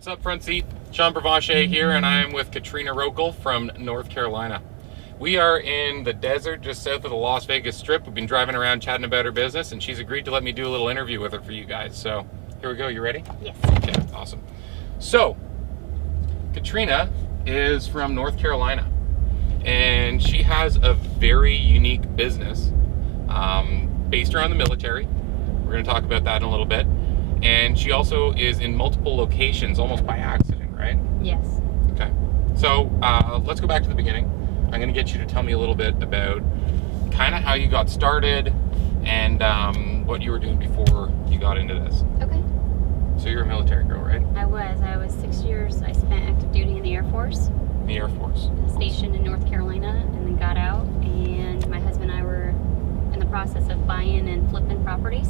What's up, front seat? Sean Bravache here, and I am with Katrina Rockel from North Carolina. We are in the desert just south of the Las Vegas Strip. We've been driving around chatting about her business, and she's agreed to let me do a little interview with her for you guys. So here we go. You ready? Yes. Okay, awesome. So Katrina is from North Carolina, and she has a very unique business based around the military. We're going to talk about that in a little bit. And she also is in multiple locations, almost by accident, right? Yes. Okay. So let's go back to the beginning. I'm going to get you to tell me a little bit about kind of how you got started and what you were doing before you got into this. Okay. So you're a military girl, right? I was 6 years. I spent active duty in the Air Force. In the Air Force. Stationed in North Carolina, and then got out. And my husband and I were in the process of buying and flipping properties.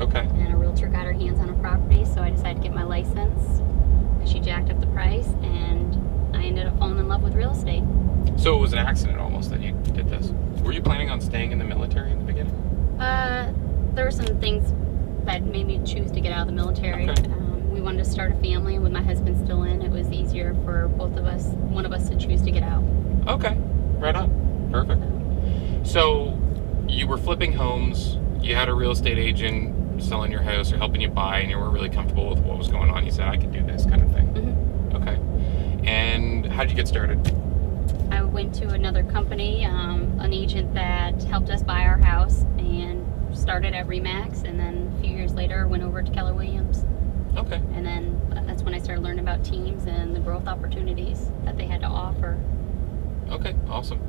Okay. And a realtor got her hands on a property, so I decided to get my license. She jacked up the price, and I ended up falling in love with real estate. So it was an accident almost that you did this. Were you planning on staying in the military in the beginning? There were some things that made me choose to get out of the military. Okay. We wanted to start a family, and with my husband still in, it was easier for both of us, one of us, to choose to get out. Okay. Right on. Perfect. So you were flipping homes. You had a real estate agent selling your house or helping you buy, and you weren't really comfortable with what was going on. You said, I could do this kind of thing. Mm-hmm. Okay. And how did you get started? I went to another company, an agent that helped us buy our house, and started at Remax, and then a few years later went over to Keller Williams. Okay. And then that's when I started learning about teams and the growth opportunities that they had to offer. Okay, awesome.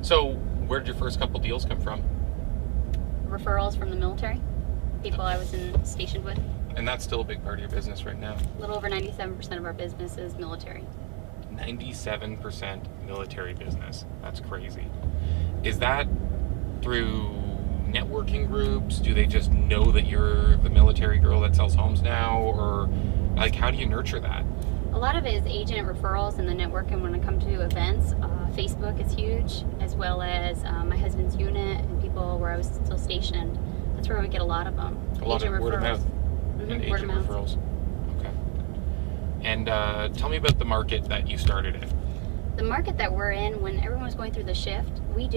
So where did your first couple deals come from? Referrals from the military, people I was stationed with. And that's still a big part of your business right now. A little over 97% of our business is military. 97% military business. That's crazy. Is that through networking groups? Do they just know that you're the military girl that sells homes now? Or like, how do you nurture that? A lot of it is agent referrals and the networking when it comes to events. Facebook is huge, as well as my husband's unit and people where I was still stationed. That's where we get a lot of them. A lot of word of mouth Mm-hmm. and Word agent of mouth. referrals. Okay. And tell me about the market that you started in. The market that we're in, when everyone was going through the shift, we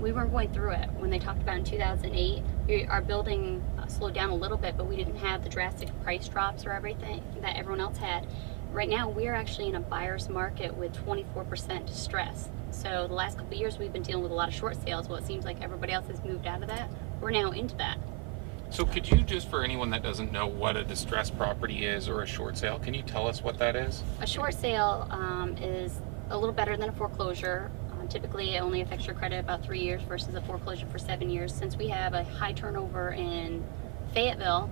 weren't going through it. When they talked about in 2008, our building slowed down a little bit, but we didn't have the drastic price drops or everything that everyone else had. Right now, we're actually in a buyer's market with 24% distress. So the last couple of years, we've been dealing with a lot of short sales. Well, it seems like everybody else has moved out of that. We're now into that. So could you, just for anyone that doesn't know what a distressed property is or a short sale, can you tell us what that is? A short sale is a little better than a foreclosure. Typically, it only affects your credit about 3 years versus a foreclosure for 7 years. Since we have a high turnover in Fayetteville,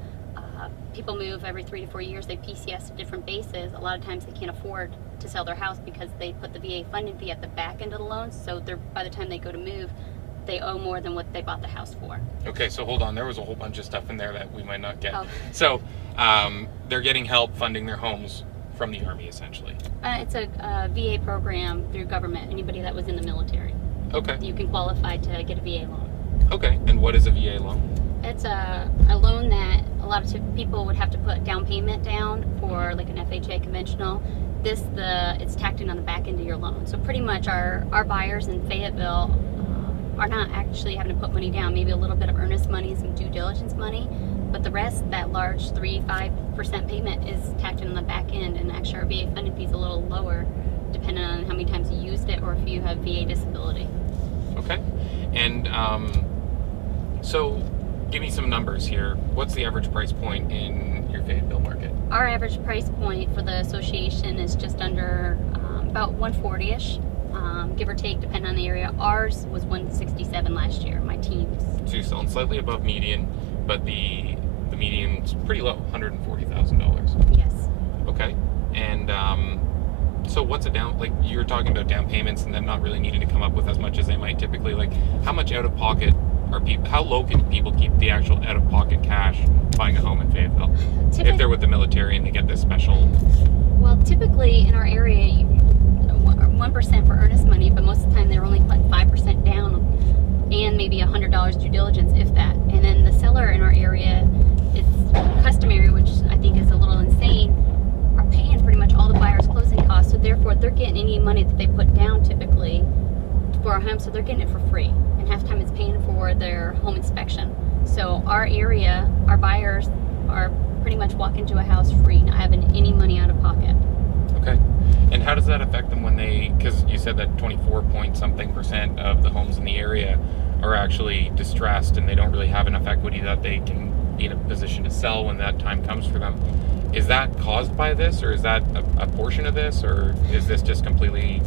people move every 3 to 4 years. They PCS at different bases. A lot of times they can't afford to sell their house because they put the VA funding fee at the back end of the loan. So by the time they go to move, they owe more than what they bought the house for. Okay, so hold on. There was a whole bunch of stuff in there that we might not get. Oh. So they're getting help funding their homes from the Army, essentially. It's a VA program through government. Anybody that was in the military. Okay. You can qualify to get a VA loan. Okay, and what is a VA loan? It's a loan that a lot of people would have to put down payment down for, like an FHA conventional. It's tacked in on the back end of your loan. So pretty much our buyers in Fayetteville are not actually having to put money down. Maybe a little bit of earnest money and some due diligence money, but the rest, that large 3-5% payment, is tacked in on the back end. And actually our VA funding fee is a little lower depending on how many times you used it or if you have VA disability. Okay. And so give me some numbers here. What's the average price point in your Fayetteville market? Our average price point for the association is just under about 140-ish, give or take, depending on the area. Ours was 167 last year, my team's. So you're selling slightly above median, but the median's pretty low, $140,000. Yes. Okay. And so what's a down, like you were talking about down payments and them not really needing to come up with as much as they might typically, like how much out of pocket are people, how low can people keep the actual out of pocket cash buying a home in Fayetteville? If they're with the military and they get this special. Well, typically in our area, 1% for earnest money, but most of the time they're only putting 5% down and maybe $100 due diligence, if that. And then the seller in our area, it's customary, which I think is a little insane, are paying pretty much they're getting any money that they put down typically for a home, so they're getting it for free. And half the time it's paying for their home inspection. So our area, our buyers are pretty much walking into a house free, not having any money out of pocket. Okay. And how does that affect them when because you said that 24-point-something% of the homes in the area are actually distressed and they don't really have enough equity that they can be in a position to sell when that time comes for them. Is that caused by this, or is that a portion of this, or is this just completely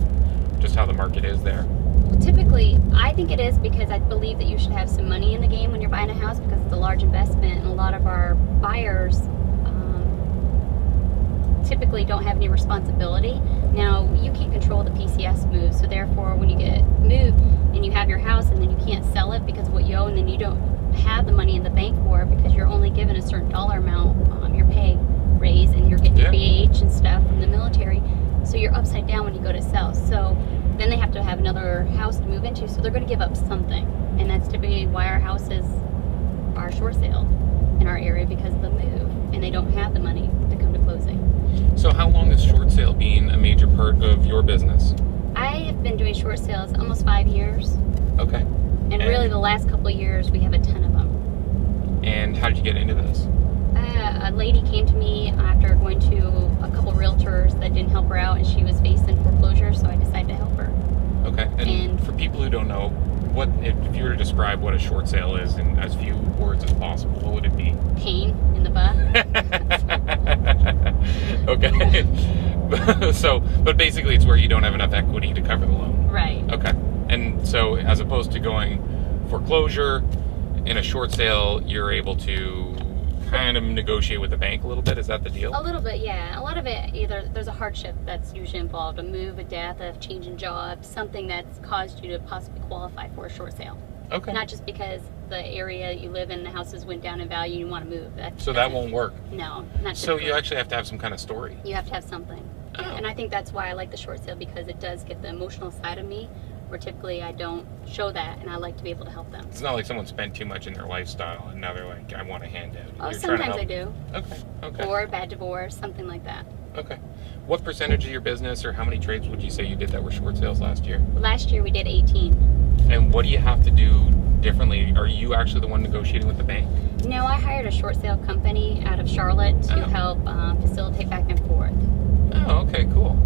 just how the market is there? Well, typically, I think it is, because I believe that you should have some money in the game when you're buying a house, because it's a large investment, and a lot of our buyers typically don't have any responsibility. Now, you can't control the PCS move, so therefore when you get moved and you have your house and then you can't sell it because of what you owe, and then you don't have the money in the bank for it because you're only given a certain dollar amount on your pay raise, and you're getting your BH and stuff from the military, so you're upside down when you go to sell. So then they have to have another house to move into, so they're going to give up something, and that's typically why our houses are short sale in our area, because of the move, and they don't have the money to come to closing. So how long has short sale been a major part of your business? I have been doing short sales almost 5 years. Okay. And really the last couple of years we have a ton of them. And how did you get into this? A lady came to me after going to a couple realtors that didn't help her out, and she was facing foreclosure, so I decided to help her. Okay. And for people who don't know, what if you were to describe what a short sale is in as few words as possible, what would it be? Pain in the butt. Okay. But basically it's where you don't have enough equity to cover the loan. Right. Okay. And so as opposed to going foreclosure, in a short sale, you're able to kind of negotiate with the bank a little bit. Is that the deal? A little bit, yeah. A lot of it, either there's a hardship that's usually involved, a move, a death, a change in job, something that's caused you to possibly qualify for a short sale. Okay. Not just because the area you live in, the houses went down in value, you want to move. So that won't work? No, not So typically. you actually have to have some kind of story? You have to have something. Oh. And I think that's why I like the short sale, because it does get the emotional side of me, where typically I don't show that, and I like to be able to help them. It's not like someone spent too much in their lifestyle and now they're like, I want a handout. Oh, You're trying to sometimes help. I do. Okay. Or a bad divorce, something like that. Okay. What percentage of your business, or how many trades would you say you did that were short sales last year? Last year we did 18. And what do you have to do differently? Are you actually the one negotiating with the bank? No, I hired a short sale company out of Charlotte to help facilitate back and forth. Oh, okay, cool.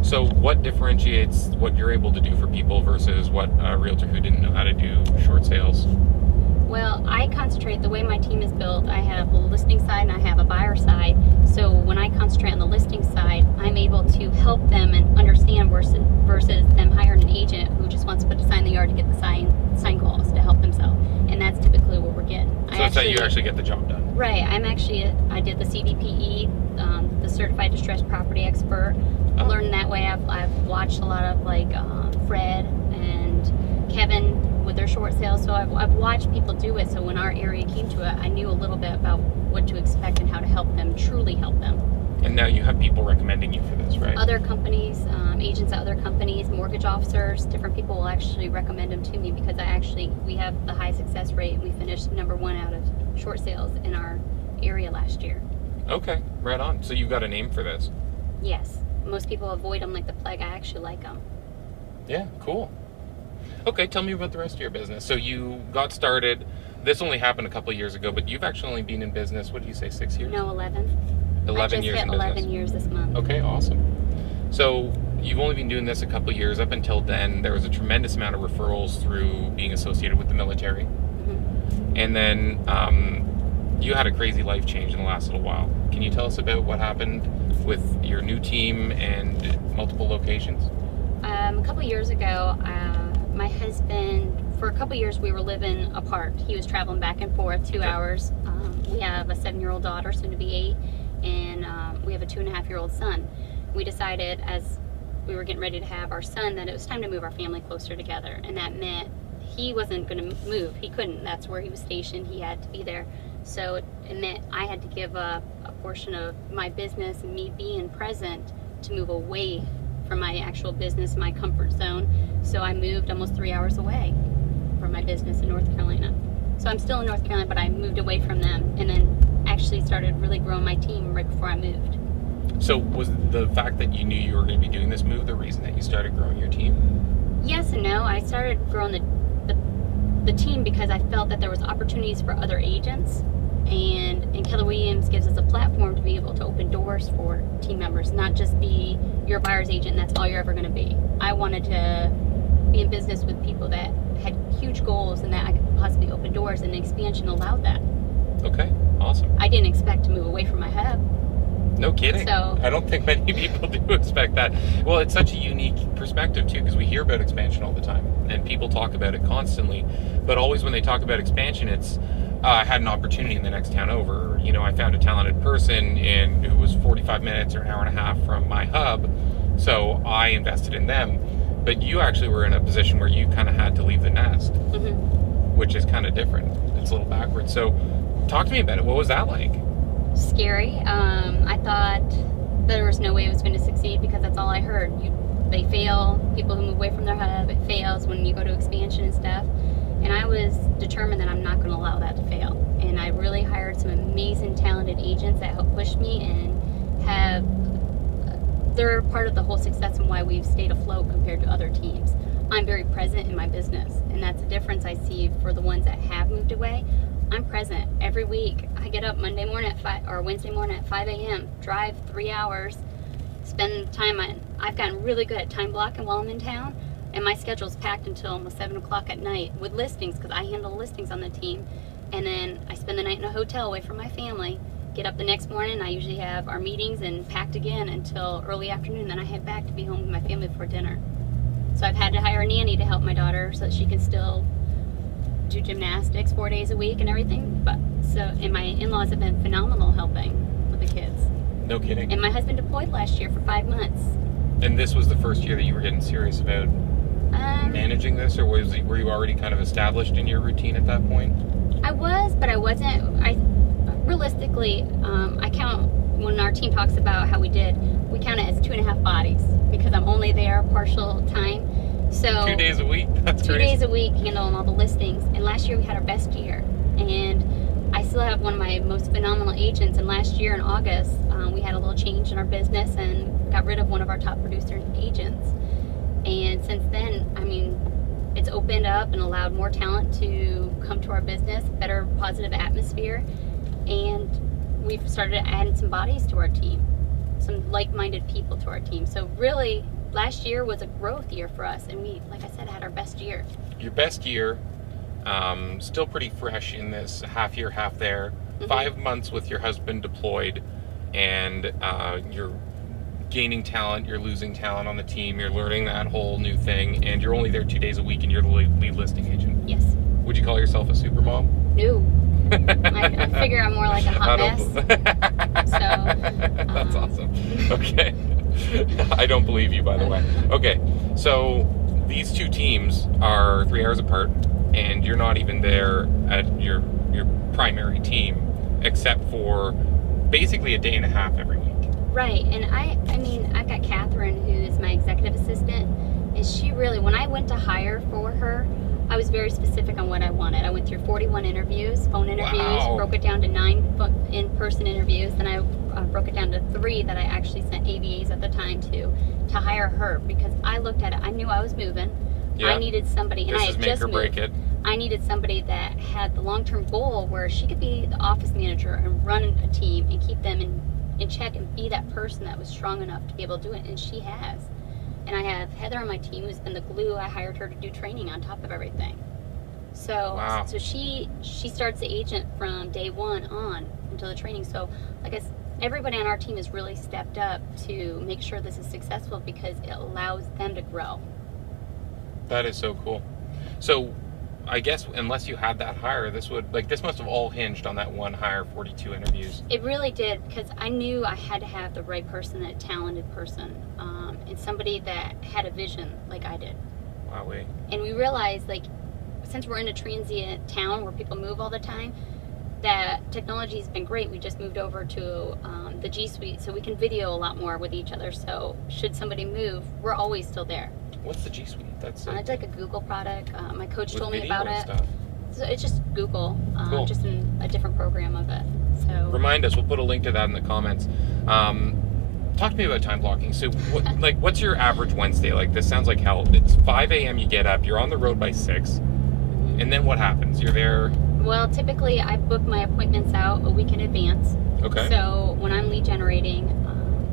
So what differentiates what you're able to do for people versus what a realtor who didn't know how to do short sales? Well, I concentrate, the way my team is built, I have a listing side and I have a buyer side. So when I concentrate on the listing side, I'm able to help them and understand versus them hiring an agent who just wants to put a sign in the yard to get the sign calls to help themselves. And that's typically what we're getting. So it's that you actually get the job done. Right. I did the CDPE, the Certified Distressed Property Expert. I learned that way. I've watched a lot of Fred and Kevin with their short sales, so I've watched people do it. So when our area came to it, I knew a little bit about what to expect and how to help them, truly help them. And now you have people recommending you for this, right? Other companies, agents at other companies, mortgage officers, different people will actually recommend them to me, because we have the high success rate. We finished #1 out of short sales in our area last year. Okay, right on. So you've got a name for this? Yes. Most people avoid them like the plague. I actually like them. Yeah, cool. Okay, tell me about the rest of your business. So you got started, this only happened a couple of years ago, but you've actually only been in business, what did you say, 6 years? No, 11. 11 years in business. I just hit 11 years this month. Okay, awesome. So you've only been doing this a couple of years. Up until then, there was a tremendous amount of referrals through being associated with the military. Mm-hmm. And then you had a crazy life change in the last little while. Can you tell us about what happened with your new team and multiple locations? A couple years ago, my husband, for a couple years we were living apart. He was traveling back and forth 2 hours. We have a 7-year-old daughter, soon to be 8, and we have a 2.5-year-old son. We decided, as we were getting ready to have our son, that it was time to move our family closer together, and that meant he wasn't going to move. He couldn't. That's where he was stationed. He had to be there. So it meant I had to give up a portion of my business and me being present to move away from my actual business, my comfort zone. So I moved almost 3 hours away from my business in North Carolina. So I'm still in North Carolina, but I moved away from them, and then actually started really growing my team right before I moved. So was the fact that you knew you were going to be doing this move the reason that you started growing your team? Yes and no. I started growing the team because I felt that there was opportunities for other agents, and Keller Williams gives us a platform to be able to open doors for team members, not just be your buyer's agent and that's all you're ever going to be. I wanted to be in business with people that had huge goals and that I could possibly open doors, and expansion allowed that. Okay, awesome. I didn't expect to move away from my hub. No kidding. So, I don't think many people do expect that. Well, it's such a unique perspective too, because we hear about expansion all the time and people talk about it constantly, but always when they talk about expansion, it's I had an opportunity in the next town over. You know, I found a talented person who was 45 minutes or an hour and a half from my hub, so I invested in them. But you actually were in a position where you kind of had to leave the nest, which is kind of different. It's a little backwards. So talk to me about it. What was that like? Scary. I thought there was no way it was going to succeed because that's all I heard. They fail. People who move away from their hub, it fails when you go to expansion and stuff. And I was determined that I'm not going to allow that to fail. And I really hired some amazing, talented agents that helped push me they're part of the whole success and why we've stayed afloat compared to other teams. I'm very present in my business, and that's the difference I see for the ones that have moved away. I'm present every week. I get up Monday morning at 5 or Wednesday morning at 5 a.m., drive 3 hours, spend time I've gotten really good at time blocking while I'm in town, and my schedule's packed until almost 7 o'clock at night with listings because I handle listings on the team. And then I spend the night in a hotel away from my family. Get up the next morning, I usually have our meetings and packed again until early afternoon. Then I head back to be home with my family before dinner. So I've had to hire a nanny to help my daughter so that she can still do gymnastics 4 days a week and everything. And my in-laws have been phenomenal helping with the kids. No kidding. And my husband deployed last year for 5 months. And this was the first year that you were getting serious about managing this, or were you already kind of established in your routine at that point? I was, but I wasn't. Realistically, I count, when our team talks about how we count it as 2.5 bodies because I'm only there partial time. So 2 days a week? That's 2 crazy. days a week handling all the listings. And last year we had our best year. And I still have one of my most phenomenal agents. And last year in August, we had a little change in our business and got rid of one of our top producer agents. And since then, I mean, it's opened up and allowed more talent to come to our business, better positive atmosphere. And we've started adding some bodies to our team, some like-minded people to our team. So really, last year was a growth year for us, and we, like I said, had our best year. Your best year, still pretty fresh in this half year, half there. 5 months with your husband deployed, and you're gaining talent, you're losing talent on the team, you're learning that whole new thing, and you're only there 2 days a week, and you're the lead listing agent. Yes. Would you call yourself a super mom? No. I figure I'm more like a hot mess. That's awesome. Okay. I don't believe you, by the way. Okay, so these two teams are 3 hours apart, and you're not even there at your primary team, except for basically a day and a half every week. Right, and I mean, I've got Catherine, who is my executive assistant, and she really, when I went to hire for her, I was very specific on what I wanted. I went through 41 interviews, phone interviews, broke it down to 9 in-person interviews, then I broke it down to 3 that I actually sent AVAs at the time to hire her, because I looked at it, I knew I was moving. Yeah. I needed somebody, and I had just moved. I needed somebody that had the long-term goal where she could be the office manager and run a team and keep them in check and be that person that was strong enough to be able to do it, and she has. And I have Heather on my team, who's been the glue. I hired her to do training on top of everything. So, so she starts the agent from day 1 on until the training. So, I guess everybody on our team has really stepped up to make sure this is successful because it allows them to grow. That is so cool. So, I guess unless you had that hire, this must have all hinged on that one hire, 42 interviews. It really did, because I knew I had to have the right person, that talented person, and somebody that had a vision like I did. Wowee. And we realized, like, since we're in a transient town where people move all the time, that technology has been great. We just moved over to the G Suite, so we can video a lot more with each other. So should somebody move, we're always still there. What's the G Suite? That's it's like a Google product. My coach told me about it. Stuff. So it's just Google, cool. Just in a different program of it. So remind us. We'll put a link to that in the comments. talk to me about time blocking. So, what's your average Wednesday? Like, this sounds like hell. It's 5 a.m. You get up. You're on the road by 6, and then what happens? You're there. Well, typically I book my appointments out a week in advance. Okay. So when I'm lead generating,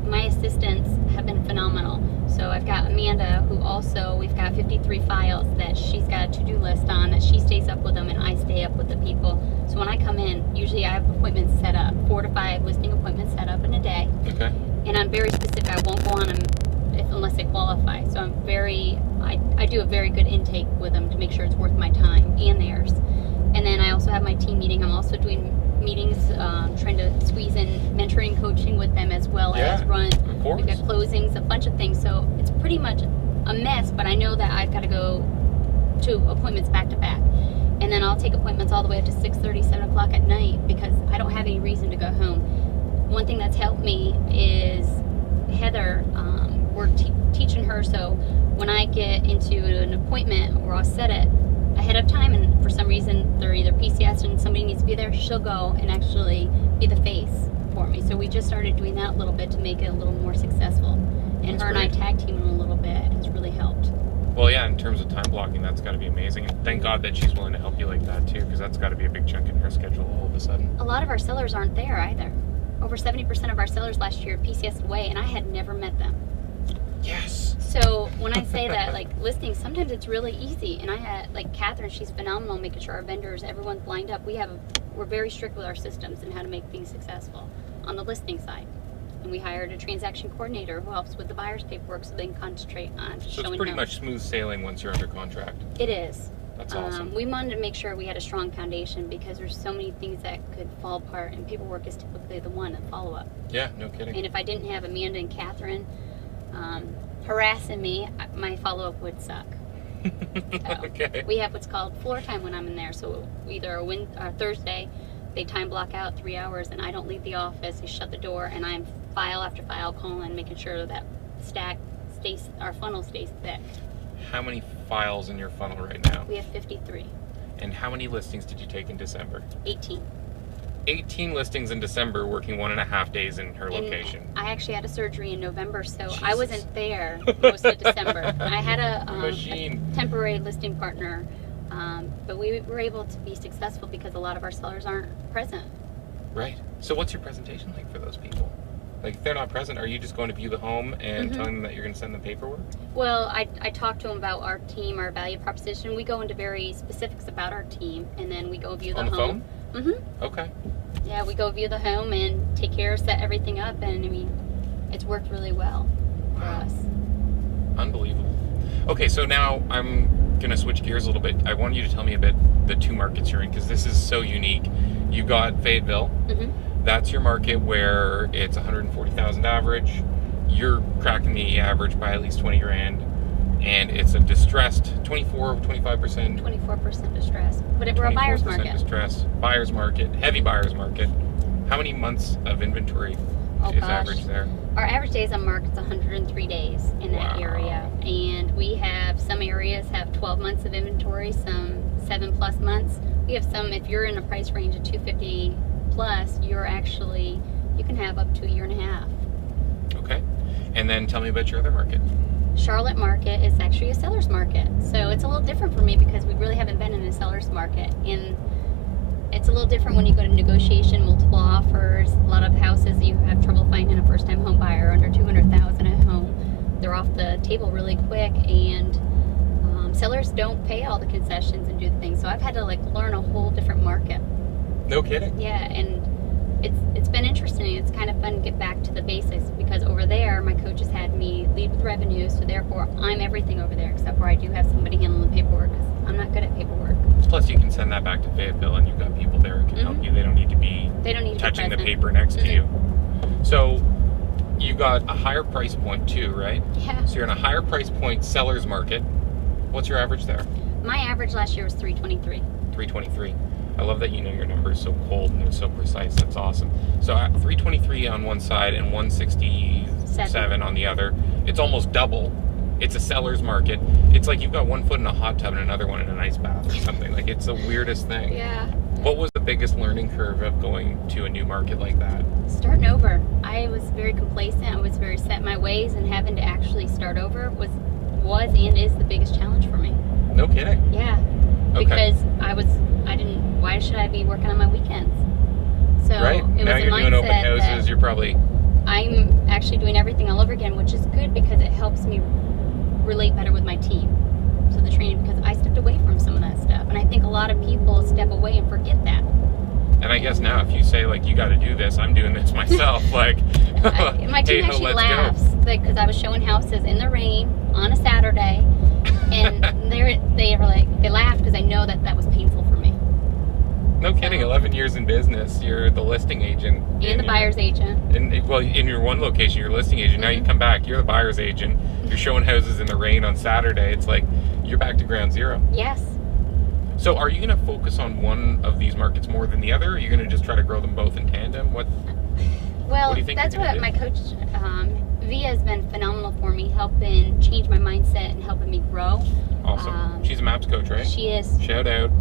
my assistants have been phenomenal. So I've got Amanda, who also, we've got 53 files that she's got a to-do list on, that she stays up with them, and I stay up with the people. So when I come in, usually I have appointments set up, 4 to 5 listing appointments set up in a day. Okay. And I'm very specific. I won't go on them unless they qualify. So I do a very good intake with them to make sure it's worth my time and theirs. And then I also have my team meeting. I'm also doing meetings, trying to squeeze in mentoring, coaching with them, as well as run. Of course. We've got closings, a bunch of things. So it's pretty much a mess, but I know that I've got to go to appointments back to back. And then I'll take appointments all the way up to 6:30, 7 o'clock at night, because I don't have any reason to go home. One thing that's helped me is Heather. We're teaching her, so when I get into an appointment or I'll set it ahead of time, and for some reason they're either PCS and somebody needs to be there, she'll go and actually be the face for me. So we just started doing that a little bit to make it a little more successful. And That's her great. and I tag teaming a little bit. It's really helped. Well, yeah, in terms of time blocking, that's got to be amazing. And thank God that she's willing to help you like that, too, because that's got to be a big chunk in her schedule all of a sudden. A lot of our sellers aren't there either. Over 70% of our sellers last year PCS'd away, and I had never met them. Yes. So when I say that, like, listings, sometimes it's really easy. And I had, like, Catherine, she's phenomenal making sure our vendors, everyone's lined up. We're very strict with our systems and how to make things successful on the listing side. And we hired a transaction coordinator who helps with the buyer's paperwork so they can concentrate on just So showing it's pretty homes. much smooth sailing once you're under contract. It is. That's awesome. We wanted to make sure we had a strong foundation, because there's so many things that could fall apart, and paperwork is typically the one and follow-up. Yeah, no kidding. And if I didn't have Amanda and Catherine harassing me, my follow-up would suck. So Okay. we have what's called floor time when I'm in there. So either Thursday, they time block out 3 hours, and I don't leave the office. They shut the door, and I'm file after file calling, making sure that our funnel stays thick. How many files in your funnel right now? We have 53. And how many listings did you take in December? 18. 18 listings in December, working 1.5 days in her And location. I actually had a surgery in November, so I Jesus. wasn't there most of December. I had a Machine. temporary listing partner, but we were able to be successful because a lot of our sellers aren't present. Right. So what's your presentation like for those people? Like, if they're not present, are you just going to view the home and telling them that you're going to send them paperwork? Well, I talk to them about our team, our value proposition. We go into very specifics about our team, and then we go view the On the home. phone? Mm-hmm. Okay. Yeah, we go view the home and take care, set everything up, and I mean, it's worked really well for us. Unbelievable. Okay, so now I'm going to switch gears a little bit. I want you to tell me a bit the two markets you're in, because this is so unique. You got Fayetteville. Mm-hmm. That's your market where it's 140,000 average. You're cracking the average by at least 20 grand. And it's a distressed 24, 25%. 24% distress, but we're a buyer's 24% market. distress. Buyer's market, heavy buyer's market. How many months of inventory is average there? Our average days on market's 103 days in that Wow. area, and we have some areas have 12 months of inventory, some 7+ months. We have some, if you're in a price range of 250 plus, you can have up to 1.5 years. Okay. And then tell me about your other market. Charlotte market is actually a seller's market, so it's a little different for me because we really haven't been in a seller's market, and it's a little different when you go to negotiation, multiple offers. A lot of houses you have trouble finding a first-time home buyer under 200,000 at home. They're off the table really quick, and sellers don't pay all the concessions and do the things. So I've had to learn a whole different market. No kidding. Yeah, and it's been interesting. It's kind of fun to get back to the basics, because over there my coaches had me lead with revenue, so therefore I'm everything over there, except for I do have somebody handling the paperwork because I'm not good at paperwork. Plus, you can send that back to Fayetteville, and you've got people there who can help you. They don't need to be touching the paper next to you. So you got a higher price point too, right? Yeah. So you're in a higher price point seller's market. What's your average there? My average last year was 323. 323. I love that you know your numbers so cold and they're so precise. That's awesome. So at 323 on one side and 167 on the other. It's almost double. It's a seller's market. It's like you've got one foot in a hot tub and another one in an ice bath or something. Like, it's the weirdest thing. Yeah. What was the biggest learning curve of going to a new market like that? Starting over. I was very complacent. I was very set in my ways, and having to actually start over was and is the biggest challenge for me. No kidding. Yeah. Okay. Because why should I be working on my weekends? So Right. it Now was a you're doing open mindset houses, that you're probably... I'm actually doing everything all over again, which is good because it helps me relate better with my team. So the training, because I stepped away from some of that stuff. And I think a lot of people step away and forget that. And I guess now if you say, like, you got to do this, I'm doing this myself, like... My team hey, actually let's laughs go. because I was showing houses in the rain on a Saturday, and they laughed because I know that was painful for me. No kidding, 11 years in business, you're the listing agent. And the buyer's agent. In your one location, you're a listing agent. Now you come back, you're the buyer's agent. You're showing houses in the rain on Saturday. It's like, you're back to ground zero. Yes. So are you going to focus on one of these markets more than the other? Or are you going to just try to grow them both in tandem? What do you think that's you're gonna what do? my coach, Via, has been phenomenal for me, helping change my mindset and helping me grow. Awesome. She's a MAPS coach, right? She is. Shout out.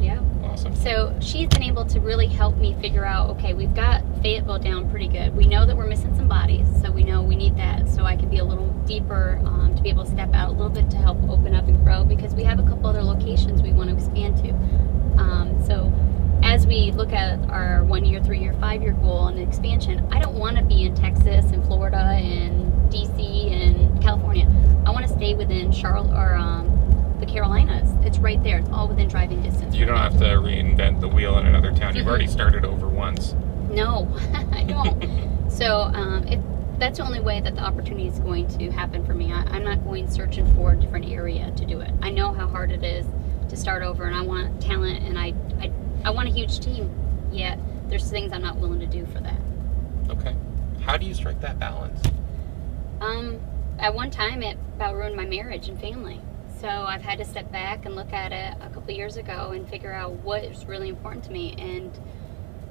Yeah. Awesome. So she's been able to really help me figure out, okay, we've got Fayetteville down pretty good. We know that we're missing some bodies, so we know we need that. So I can be a little deeper to be able to step out a little bit to help open up and grow, because we have a couple other locations we want to expand to. So as we look at our 1 year, 3 year, 5 year goal and expansion, I don't want to be in Texas and Florida and DC and California. I want to stay within Charlotte or the Carolinas. It's right there. It's all within driving distance. You don't have to reinvent the wheel in another town. You've Mhm. already started over once. No, I don't. So that's the only way that the opportunity is going to happen for me. I'm not going searching for a different area to do it. I know how hard it is to start over, and I want talent, and I want a huge team, yet there's things I'm not willing to do for that. Okay. How do you strike that balance? At one time, it about ruined my marriage and family. So I've had to step back and look at it a couple years ago and figure out what is really important to me. And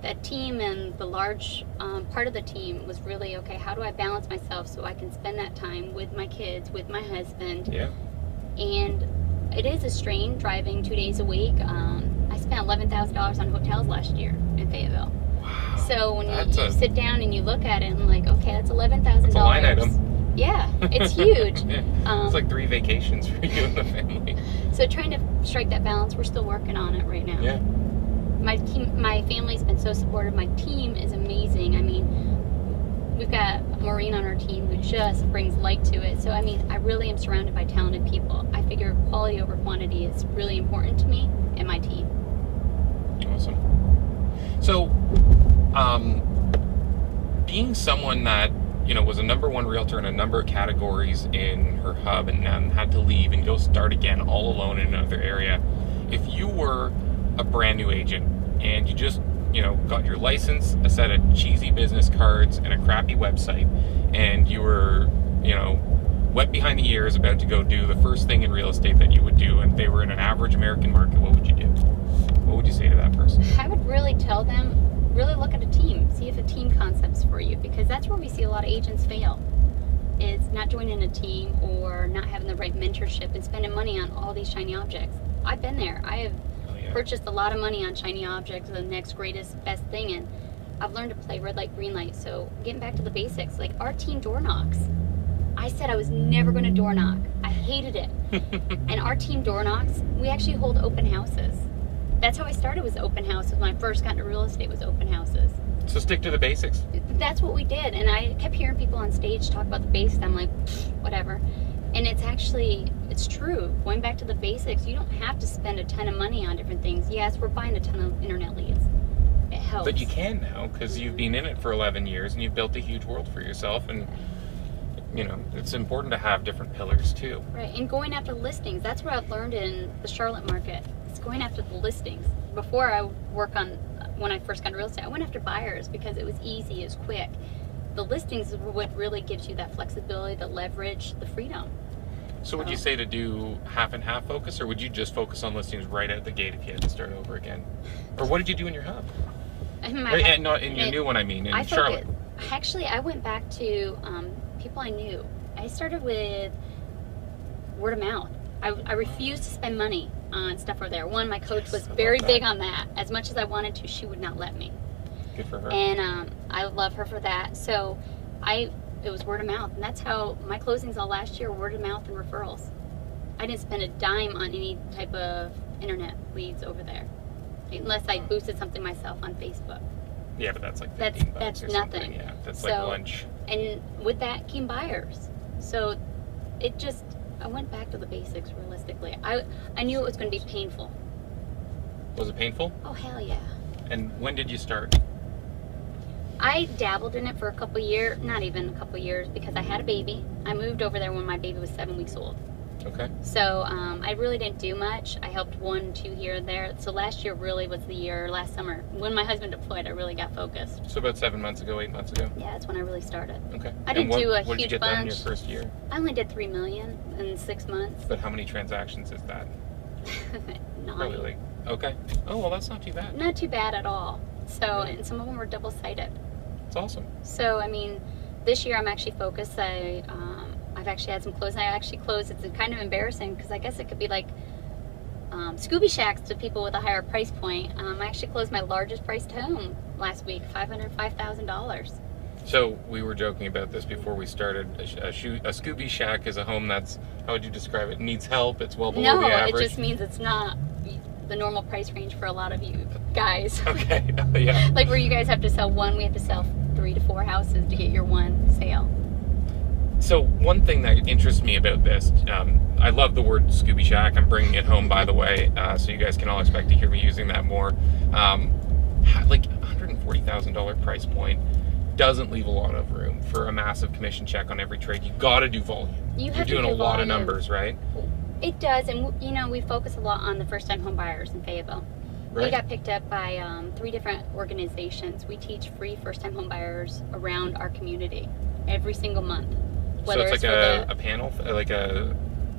that team and the large part of the team was really, okay, how do I balance myself so I can spend that time with my kids, with my husband? Yeah. And it is a strain driving 2 days a week. I spent $11,000 on hotels last year in Fayetteville. Wow. So when you sit down and you look at it and like, okay, that's $11,000. That's a line item. Yeah, it's huge. Yeah. It's like 3 vacations for you and the family. So trying to strike that balance, we're still working on it right now. Yeah. My family's been so supportive. My team is amazing. I mean, we've got Maureen on our team who just brings light to it. So I mean, I really am surrounded by talented people. I figure quality over quantity is really important to me and my team. Awesome. So, being someone that, you know, was a #1 realtor in a number of categories in her hub and then had to leave and go start again all alone in another area, if you were a brand new agent and you just, you know, got your license, a set of cheesy business cards, and a crappy website, and you were, you know, wet behind the ears about to go do the first thing in real estate that you would do, and they were in an average American market, what would you do? What would you say to that person? I would really tell them, really look at a team, see if a team concept's for you, because that's where we see a lot of agents fail, is not joining a team or not having the right mentorship and spending money on all these shiny objects. I've been there. I have purchased a lot of money on shiny objects, the next greatest, best thing, and I've learned to play red light, green light. So getting back to the basics, like our team door knocks. I said I was never going to door knock. I hated it. And our team door knocks, we actually hold open houses. That's how I started, was open houses. When I first got into real estate, was open houses. So stick to the basics. That's what we did. And I kept hearing people on stage talk about the basics. I'm like, whatever. And it's true. Going back to the basics, you don't have to spend a ton of money on different things. Yes, we're buying a ton of internet leads. It helps. But you can now, because you've been in it for 11 years and you've built a huge world for yourself, and you know, it's important to have different pillars too. Right, and going after listings, that's what I've learned in the Charlotte market. It's going after the listings. Before when I first got into real estate, I went after buyers because it was easy, it was quick. The listings is what really gives you that flexibility, the leverage, the freedom. So would you say to do half and half focus, or would you just focus on listings right out the gate if you had to start over again? Or what did you do in your hub? And not in your new one, I mean, in Charlotte. Actually, I went back to people I knew. I started with word of mouth. I refused to spend money on stuff over there. One, my coach was very big on that. As much as I wanted to, she would not let me. Good for her. And I love her for that. So it was word of mouth, and that's how my closings all last year, word of mouth and referrals. I didn't spend a dime on any type of internet leads over there, unless I boosted something myself on Facebook. Yeah, but that's like $15 that's or nothing. Something. Yeah, that's So, like lunch. And with that came buyers. So I went back to the basics realistically. I knew it was going to be painful. Was it painful? Oh, hell yeah. And when did you start? I dabbled in it for a couple years, not even a couple years, because I had a baby. I moved over there when my baby was 7 weeks old. Okay. So I really didn't do much. I helped 1, 2 here and there. So last year really was the year, last summer. When my husband deployed, I really got focused. So about 7 months ago, 8 months ago? Yeah, that's when I really started. Okay. I didn't do a what did you huge get done in bunch. your first year? I only did $3 million in 6 months. But how many transactions is that? 9. Probably like, okay. Oh, well, that's not too bad. Not too bad at all. So, and some of them were double-sided. It's awesome. So, I mean, this year I'm actually focused. I've actually had some closing. I actually closed. It's kind of embarrassing because I guess it could be like Scooby Shacks to people with a higher price point. I actually closed my largest priced home last week, $505,000. So we were joking about this before we started. A Scooby Shack is a home that's, how would you describe it? Needs help. It's well below the average. No, it just means it's not the normal price range for a lot of you guys. Okay. Yeah. Like where you guys have to sell one, we have to sell 3 to 4 houses to get your one sale. So one thing that interests me about this, I love the word Scooby Shack. I'm bringing it home, by the way, so you guys can all expect to hear me using that more. Like $140,000 price point doesn't leave a lot of room for a massive commission check on every trade. You got to do volume. You're doing a lot of numbers, right? It does, and you know, we focus a lot on the first-time home buyers in Fayetteville. Right. We got picked up by 3 different organizations. We teach free first-time home buyers around our community every single month. So it's like a panel, like a,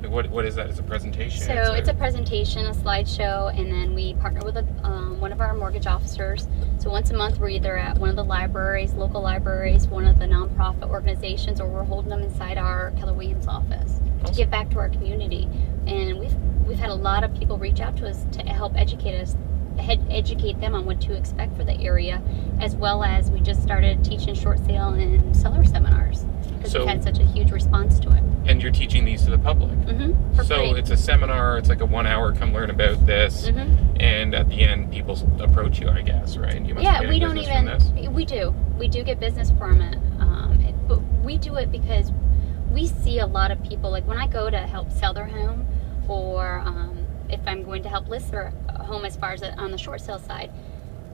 what is that? It's a presentation? So it's a presentation, a slideshow, and then we partner with one of our mortgage officers. So once a month we're either at one of the libraries, local libraries, one of the nonprofit organizations, or we're holding them inside our Keller Williams office to give back to our community. And we've had a lot of people reach out to us to help educate them on what to expect for the area, as well as we just started teaching short sale and seller seminars because we've had such a huge response to it. And you're teaching these to the public. Mm-hmm. So it's a seminar. It's like a 1 hour. Come learn about this. Mm-hmm. And at the end, people approach you, I guess, right? You must we don't even. We do get business from it, but we do it because we see a lot of people. Like when I go to help sell their home, or if I'm going to help list their home as far as on the short sale side,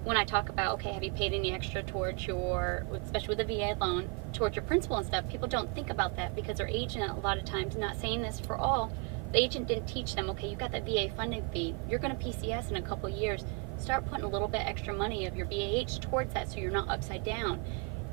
when I talk about, okay, have you paid any extra towards your, especially with the VA loan, towards your principal and stuff, people don't think about that because their agent, a lot of times, not saying this for all, the agent didn't teach them, okay, you got that VA funding fee, you're going to PCS in a couple of years, start putting a little bit extra money of your VAH towards that so you're not upside down.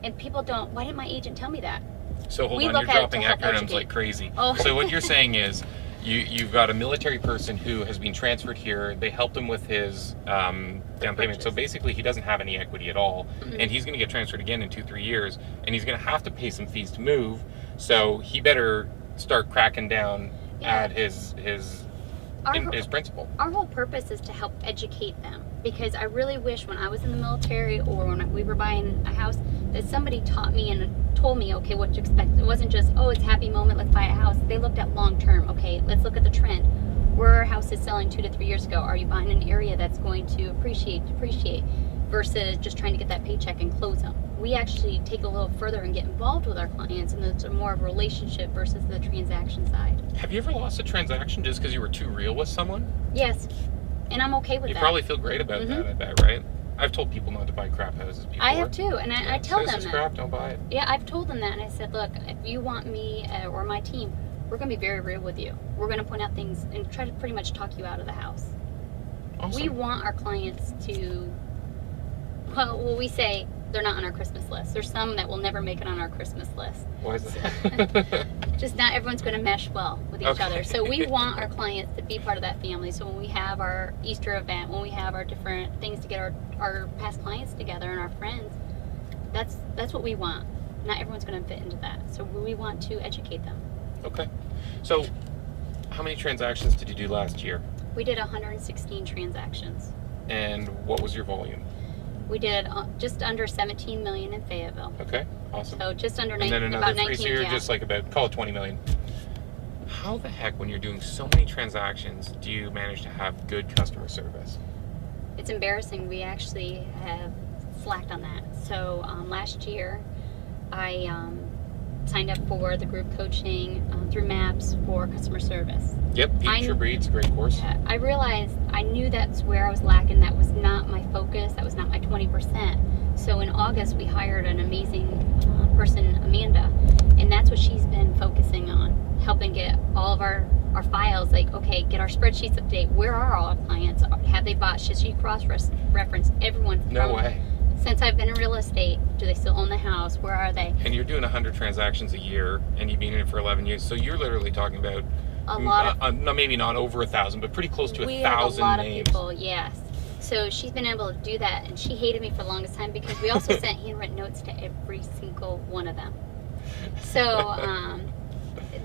And people don't, why didn't my agent tell me that? So hold on, you're dropping acronyms like crazy. Oh. So what you're saying is, you've got a military person who has been transferred here. They helped him with his down payment. So basically, he doesn't have any equity at all, and he's going to get transferred again in 2-3 years, and he's going to have to pay some fees to move. So he better start cracking down at his principal. Our whole purpose is to help educate them, because I really wish when I was in the military or when we were buying a house that somebody taught me and told me, okay, what to expect. It wasn't just, oh, it's a happy moment, let's buy a house. They looked at long term. Okay, let's look at the trend. Where our house is selling 2 to 3 years ago, are you buying an area that's going to depreciate, versus just trying to get that paycheck and close them? We actually take a little further and get involved with our clients, and it's more of a relationship versus the transaction side. Have you ever lost a transaction just because you were too real with someone? Yes, and I'm okay with that. You probably feel great about that, I bet, right? I've told people not to buy crap houses before. I have too, and I tell them that. Crap, don't buy it. Yeah, I've told them that, and I said, look, if you want me or my team, we're going to be very real with you. We're going to point out things and try to pretty much talk you out of the house. Awesome. We want our clients to, well, we say they're not on our Christmas list. There's some that will never make it on our Christmas list. Why is that? Just not everyone's going to mesh well with each other. So we want our clients to be part of that family. So when we have our Easter event, when we have our different things to get our past clients together and our friends, that's what we want. Not everyone's going to fit into that. So we want to educate them. Okay. So how many transactions did you do last year? We did 116 transactions. And what was your volume? We did just under 17 million in Fayetteville. Okay, awesome. So just under and then about another 19. So you're just like about, call it 20 million. How the heck, when you're doing so many transactions, do you manage to have good customer service? It's embarrassing. We actually have slacked on that. So last year, I signed up for the group coaching through MAPS for customer service. Yep, Eat Your Breed's a great course. I realized, I knew that's where I was lacking. That was not my focus. That was not my 20%. So in August, we hired an amazing person, Amanda, and that's what she's been focusing on, helping get all of our files, like, okay, get our spreadsheets up to date. Where are all our clients? Have they bought? Should she cross-reference everyone? No way. Since I've been in real estate, do they still own the house? Where are they? And you're doing 100 transactions a year, and you've been in it for 11 years, so you're literally talking about a lot of, no, maybe not over 1,000, but pretty close to 1,000 names. We have a lot of people, yes. So she's been able to do that, and she hated me for the longest time because we also sent handwritten notes to every single one of them. So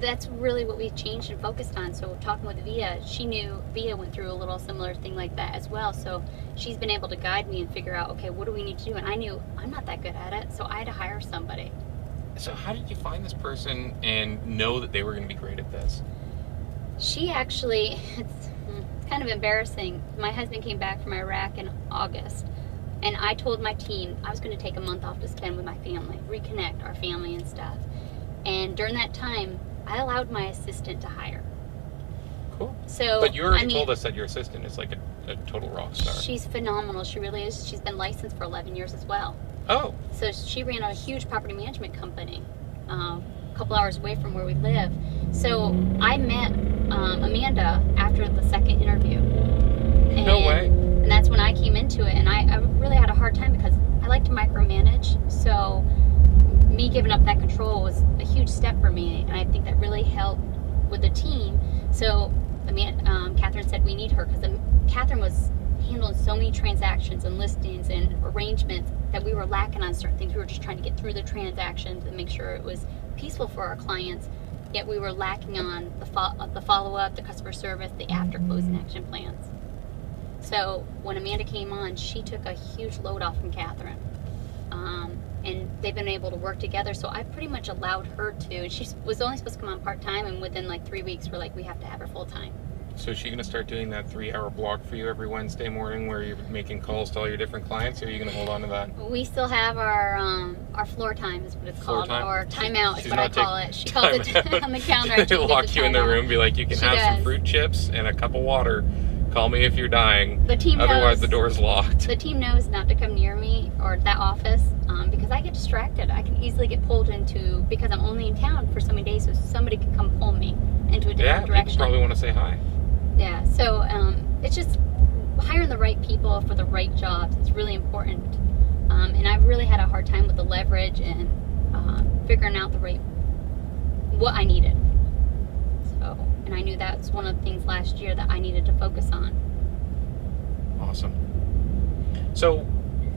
that's really what we changed and focused on. So talking with Via, she knew Via went through a little similar thing like that as well. So she's been able to guide me and figure out, okay, what do we need to do? And I knew I'm not that good at it, so I had to hire somebody. So how did you find this person and know that they were going to be great at this? She actually, it's kind of embarrassing. My husband came back from Iraq in August, and I told my team I was going to take a month off to spend with my family, reconnect our family and stuff. And during that time, I allowed my assistant to hire. Cool. So, but you already told us that your assistant is like a total rock star. She's phenomenal. She really is. She's been licensed for 11 years as well. Oh. So she ran a huge property management company a couple hours away from where we live. So I met Amanda after the second interview. And, no way. And that's when I came into it. And I really had a hard time because I like to micromanage. So me giving up that control was a huge step for me. And I think that really helped with the team. So Catherine said we need her because Catherine was handling so many transactions and listings and arrangements that we were lacking on certain things. We were just trying to get through the transactions and make sure it was peaceful for our clients, yet we were lacking on the follow-up, the customer service, the after-closing action plans. So when Amanda came on, she took a huge load off from Catherine. And they've been able to work together, so I pretty much allowed her to. And she was only supposed to come on part-time, and within like 3 weeks, we're like, we have to have her full-time. So is she going to start doing that 3-hour block for you every Wednesday morning where you're making calls to all your different clients, or are you going to hold on to that? We still have our floor time is what it's called, or timeout is what I call it. She calls it on the counter. They'll lock you in the room, be like, you can have some fruit chips and a cup of water. Call me if you're dying. The team Otherwise, knows, the door's locked. The team knows not to come near me or that office because I get distracted. I can easily get pulled into, because I'm only in town for so many days, so somebody can come pull me into a different direction. Yeah, people probably want to say hi. Yeah, so it's just hiring the right people for the right jobs. It's really important. And I've really had a hard time with the leverage and figuring out what I needed. So, and I knew that's one of the things last year that I needed to focus on. Awesome. So,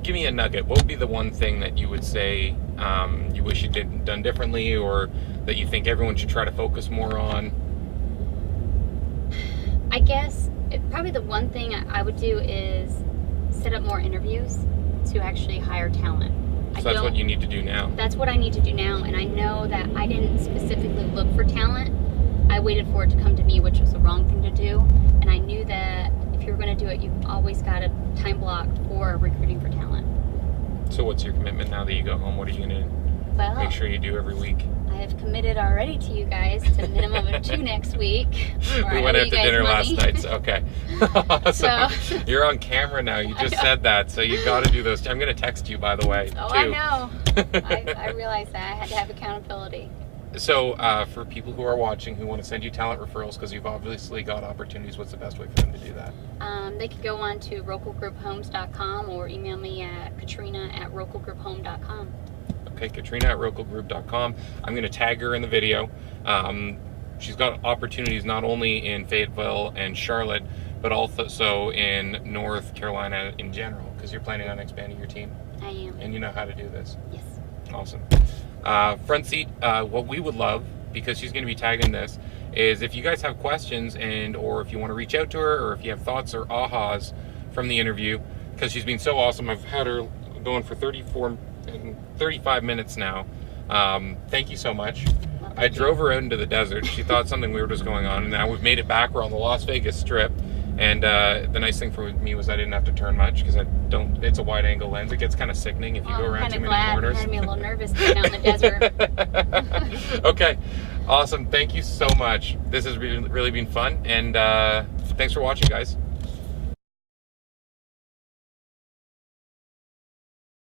give me a nugget. What would be the one thing that you would say you wish you done differently, or that you think everyone should try to focus more on? I guess probably the one thing I would do is set up more interviews to actually hire talent. So that's what you need to do now. That's what I need to do now, and I know that I didn't specifically look for talent. I waited for it to come to me, which was the wrong thing to do. And I knew that if you were going to do it, you've always got a time block for recruiting for talent. So what's your commitment now that you go home? What are you going to make sure you do every week? I have committed already to you guys to a minimum of 2 next week. We went out to dinner last night, so okay. So you're on camera now. You just said that, so you got to do those. I'm going to text you, by the way. Oh, too. I know. I realized that. I had to have accountability. So for people who are watching who want to send you talent referrals, because you've obviously got opportunities, what's the best way for them to do that? They could go on to rockelgrouphomes.com or email me at katrina@rockelgrouphome.com. Okay, Katrina@rockelgroup.com. I'm going to tag her in the video. She's got opportunities not only in Fayetteville and Charlotte, but also in North Carolina in general, because you're planning on expanding your team. I am. And you know how to do this. Yes. Awesome. Front seat, what we would love, because she's going to be tagged in this, is if you guys have questions or if you want to reach out to her, or if you have thoughts or ahas from the interview, because she's been so awesome. I've had her going for 35 minutes now. Thank you so much. I drove her out into the desert. She thought something weird was going on, and now we've made it back. We're on the Las Vegas Strip, and the nice thing for me was I didn't have to turn much because it's a wide angle lens. It gets kind of sickening if you go around too many corners. It made me a little nervous getting out in the desert. Okay, awesome. Thank you so much. This has really been fun, and thanks for watching, guys.